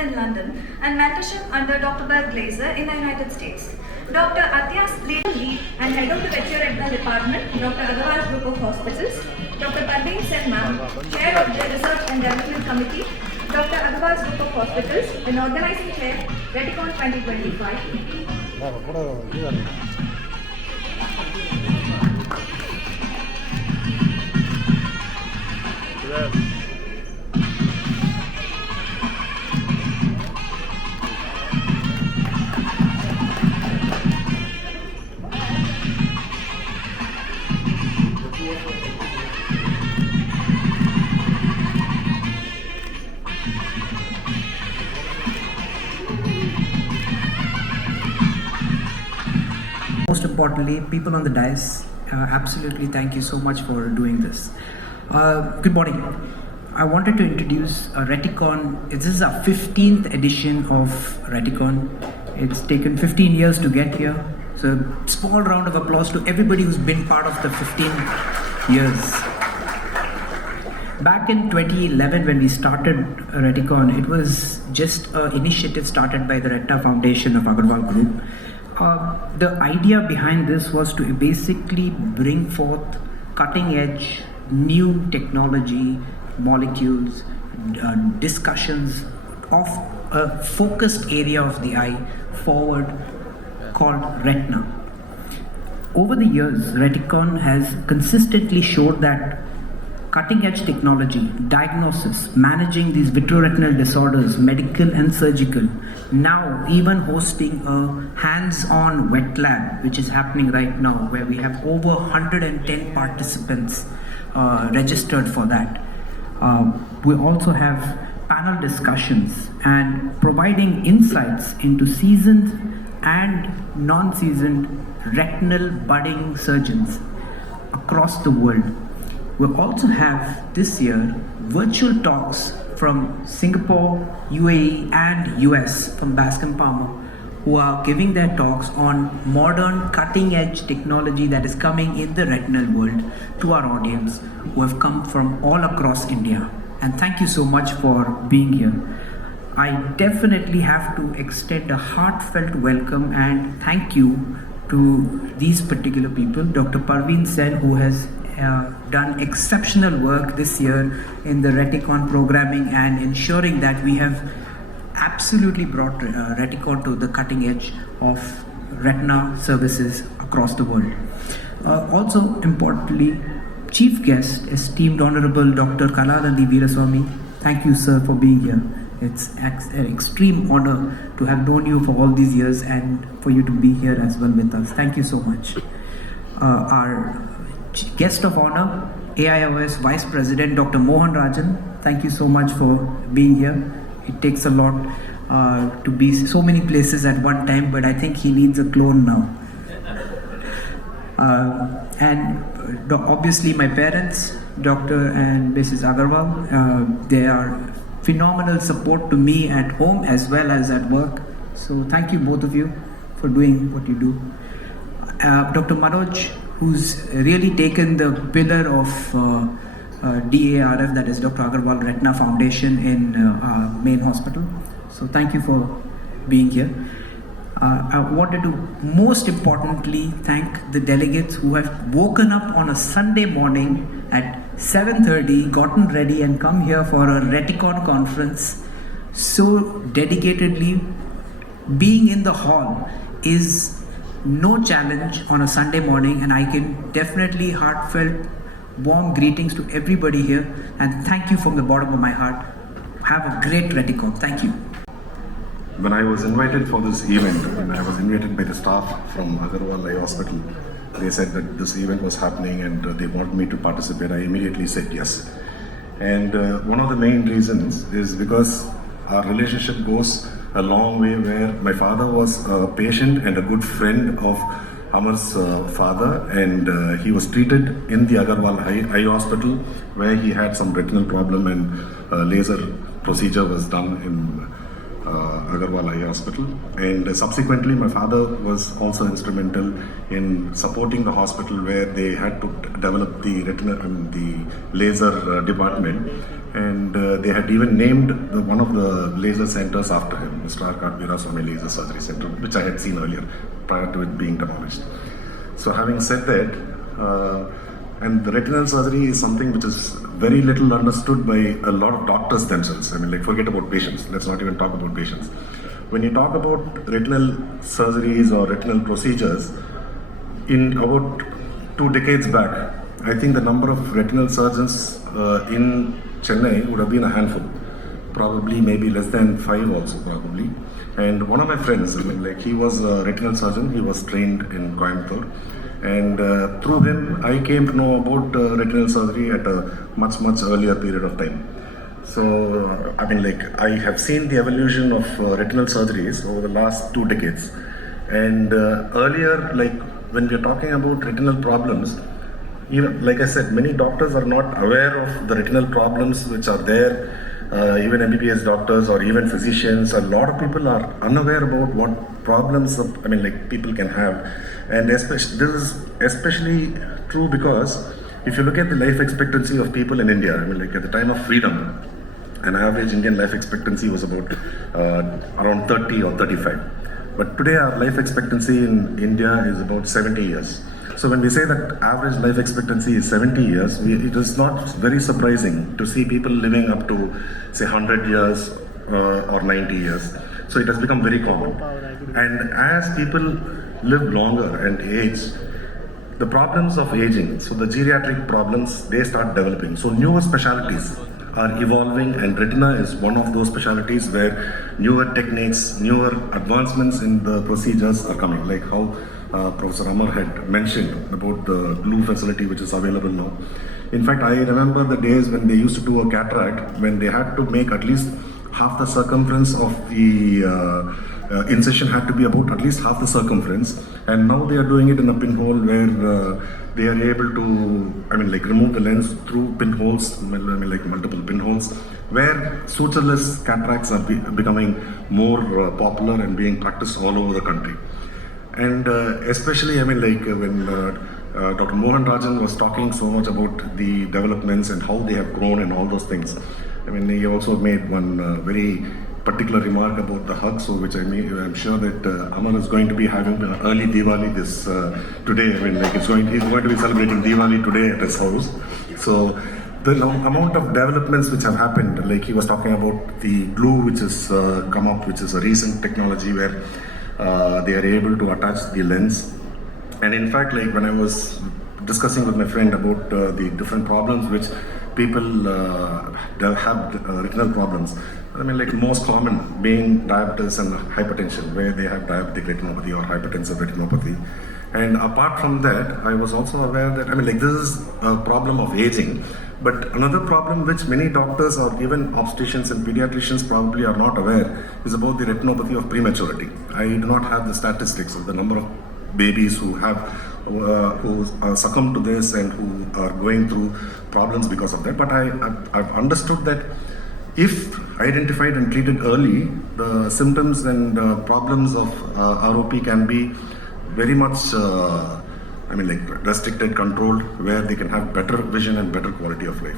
in London and mentorship under Dr. Berg Glazer in the United States. Dr. Atyas lead and head of the Retina Department, Dr. Agarwals Group of Hospitals, Dr. Parveen Sen Ma'am, Chair of the Research and Development Committee, Dr. Agarwals Group of Hospitals, and Organizing Chair, Reticon 2025. Most importantly, people on the dais, absolutely thank you so much for doing this. Good morning. I wanted to introduce Reticon. This is our 15th edition of Reticon. It's taken 15 years to get here. So small round of applause to everybody who's been part of the 15 years. Back in 2011 when we started Reticon, it was just an initiative started by the Retina Foundation of Agarwal Group. The idea behind this was to basically bring forth cutting edge, new technology, molecules, discussions of a focused area of the eye forward called Retina. Over the years, Reticon has consistently showed that cutting edge technology, diagnosis, managing these vitreoretinal disorders, medical and surgical, now even hosting a hands-on wet lab, which is happening right now, where we have over 110 participants registered for that. We also have panel discussions and providing insights into seasoned and non-seasoned retinal budding surgeons across the world. We also have this year virtual talks from Singapore, UAE and US from Bascom Palmer, who are giving their talks on modern cutting edge technology that is coming in the retinal world to our audience who have come from all across India. And thank you so much for being here. I definitely have to extend a heartfelt welcome and thank you to these particular people. Dr. Parveen Sen, who has done exceptional work this year in the Reticon programming and ensuring that we have absolutely brought Reticon to the cutting edge of retina services across the world. Also importantly, chief guest, esteemed Honorable Dr. Kalalandi Veeraswamy. Thank you, sir, for being here. It's an extreme honor to have known you for all these years and for you to be here as well with us. Thank you so much. Our guest of honor, AIOS Vice President Dr. Mohan Rajan. Thank you so much for being here. It takes a lot to be so many places at one time, but I think he needs a clone now. And obviously my parents, Dr. and Mrs. Agarwal, they are phenomenal support to me at home as well as at work. So thank you both of you for doing what you do. Dr. Manoj, who's really taken the pillar of DARF, that is Dr. Agarwal Retina Foundation in our main hospital. So thank you for being here. I wanted to most importantly thank the delegates who have woken up on a Sunday morning at 7:30, gotten ready and come here for a Reticon conference. So dedicatedly, being in the hall is no challenge on a Sunday morning, and I can definitely heartfelt warm greetings to everybody here and thank you from the bottom of my heart. Have a great Reticon. Thank you. When I was invited for this event, when I was invited by the staff from Agarwal Eye Hospital, they said that this event was happening and they wanted me to participate. I immediately said yes. And one of the main reasons is because our relationship goes a long way, where my father was a patient and a good friend of Amar's father, and he was treated in the Agarwal Eye Hospital, where he had some retinal problem and laser procedure was done in Agarwal Eye Hospital. And subsequently my father was also instrumental in supporting the hospital, where they had to develop the retina and the laser department, And they had even named one of the laser centers after him, Mr. R. Veeraswamy Laser Surgery Center, which I had seen earlier prior to it being demolished. So having said that, and the retinal surgery is something which is very little understood by a lot of doctors themselves. I mean, like, forget about patients. Let's not even talk about patients. When you talk about retinal surgeries or retinal procedures, in about 2 decades back, I think the number of retinal surgeons in Chennai would have been a handful. Probably maybe less than 5 also, probably. And one of my friends, I mean, like, he was a retinal surgeon. He was trained in Coimbatore. And through him, I came to know about retinal surgery at a much, much earlier period of time. So, I mean, like, I have seen the evolution of retinal surgeries over the last 2 decades. And earlier, like, when we are talking about retinal problems, even, like I said, many doctors are not aware of the retinal problems which are there. Even MBBS doctors or even physicians, a lot of people are unaware about what problems people can have. And this is especially true because if you look at the life expectancy of people in India, I mean, like, at the time of freedom, an average Indian life expectancy was about around 30 or 35. But today our life expectancy in India is about 70 years. So when we say that average life expectancy is 70 years, it is not very surprising to see people living up to, say, 100 years or 90 years. So it has become very common. And as people live longer and age, the problems of aging, so the geriatric problems, they start developing. So newer specialties are evolving, and retina is one of those specialties where newer techniques, newer advancements in the procedures are coming, like how Professor Amar had mentioned about the blue facility which is available now. In fact, I remember the days when they used to do a cataract, when they had to make at least half the circumference of the incision had to be about at least half the circumference, and now they are doing it in a pinhole where they are able to, remove the lens through pinholes, multiple pinholes, where sutureless cataracts are becoming more popular and being practiced all over the country. And especially, when Dr. Mohan Rajan was talking so much about the developments and how they have grown and all those things. He also made one very particular remark about the hug, so which I'm sure that Amar is going to be having an early Diwali this today. He's going to be celebrating Diwali today at his house. So the amount of developments which have happened, like he was talking about the glue which has come up, which is a recent technology where they are able to attach the lens. And in fact, like when I was discussing with my friend about the different problems which people have retinal problems, most common being diabetes and hypertension, where they have diabetic retinopathy or hypertensive retinopathy. And apart from that, I was also aware that this is a problem of aging. But another problem which many doctors or even obstetricians and pediatricians probably are not aware is about the retinopathy of prematurity. I do not have the statistics of the number of babies who succumb to this and who are going through problems because of that. But I've understood that if identified and treated early, the symptoms and problems of ROP can be very much restricted, controlled, where they can have better vision and better quality of life.